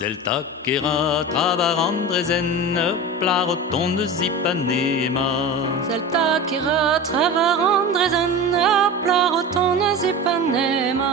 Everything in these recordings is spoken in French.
Zeltakera travarandrezen plarotonde zipanema. Zeltakera travarandrezen plarotonde zipanema.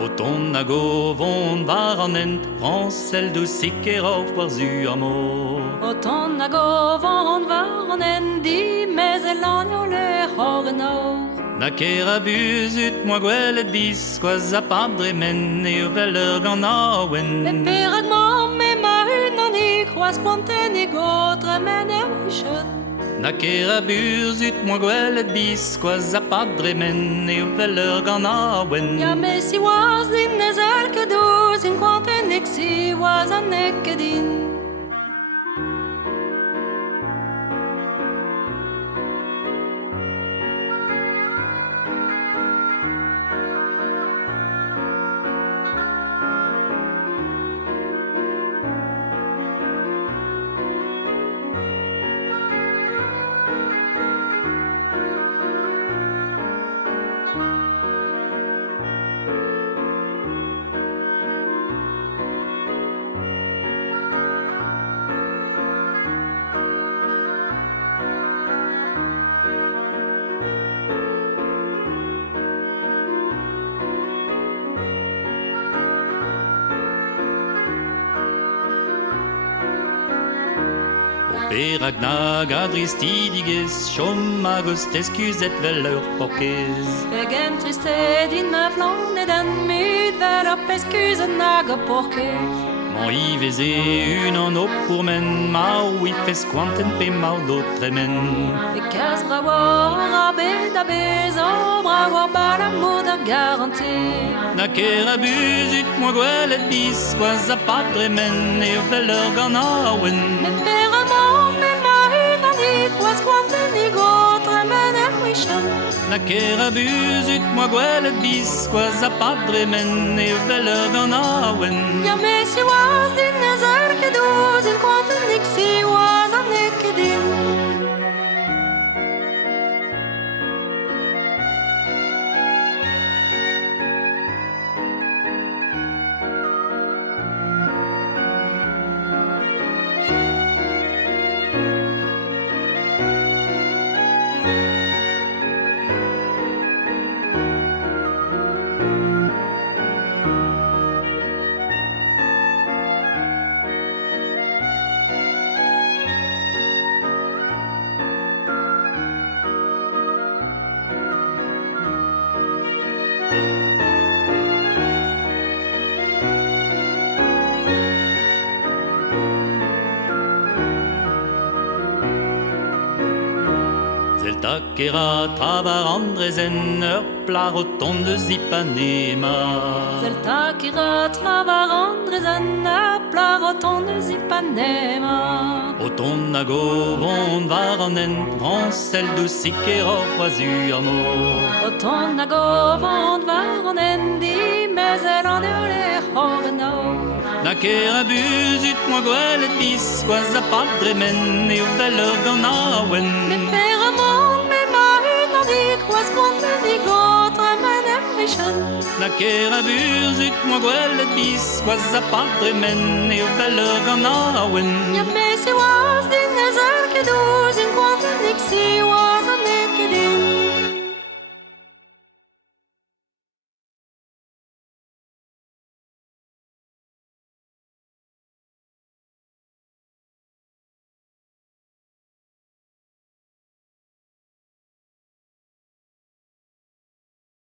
Otonago von varanent francel du sikera war zuamo. Otonago von varanen di mezelanio le horno. Nakera bus ut moi gwelet bis quas a padre men e veler gant awen. Le perad mam me ma un ni croas quanten e gotre men e wishet. Nakera bus ut moi gwelet bis quas a padre men e veler gant awen. Ya me si was din ezel ke douz in quanten ek si was an ekedin. Perak nag adristidiges, chom agos t'excuset vel ur porkez. Egen triste din ma flan e den mud vel op eskusen nag a porke. Man i veze un an op pour men, ma ou i fes quanten pe ma d'autre men. E kaz brawar a bet a bez o brawar bal a mod a garanti. Na ker abus ut moi gwelet bis, quas a padre men e veler gant awen. Me per a man me ma un an dit was quanten e gotre men e wishet. Na ker abus ut moi gwelet bis, quas a padre men e veler gant awen. Ya me si was din ezel ke douz in quanten ek si was an ekedin. Zeltakera travarandrezen plarotonde zipanema. Zeltakera travarandrezen plarotonde zipanema. Otonago von varanen francel du sikera var zuamo. Otonago von varanen di mezelanio le horno. Na ker abus ut moi gwelet bis, quas a padre men e veler gant awen. Me per a man me ma un an dit was quanten e gotre men e wishet. Na ker abus ut moi gwelet bis, quas a padre men e veler gant awen. Ya me si was din ezel ke douz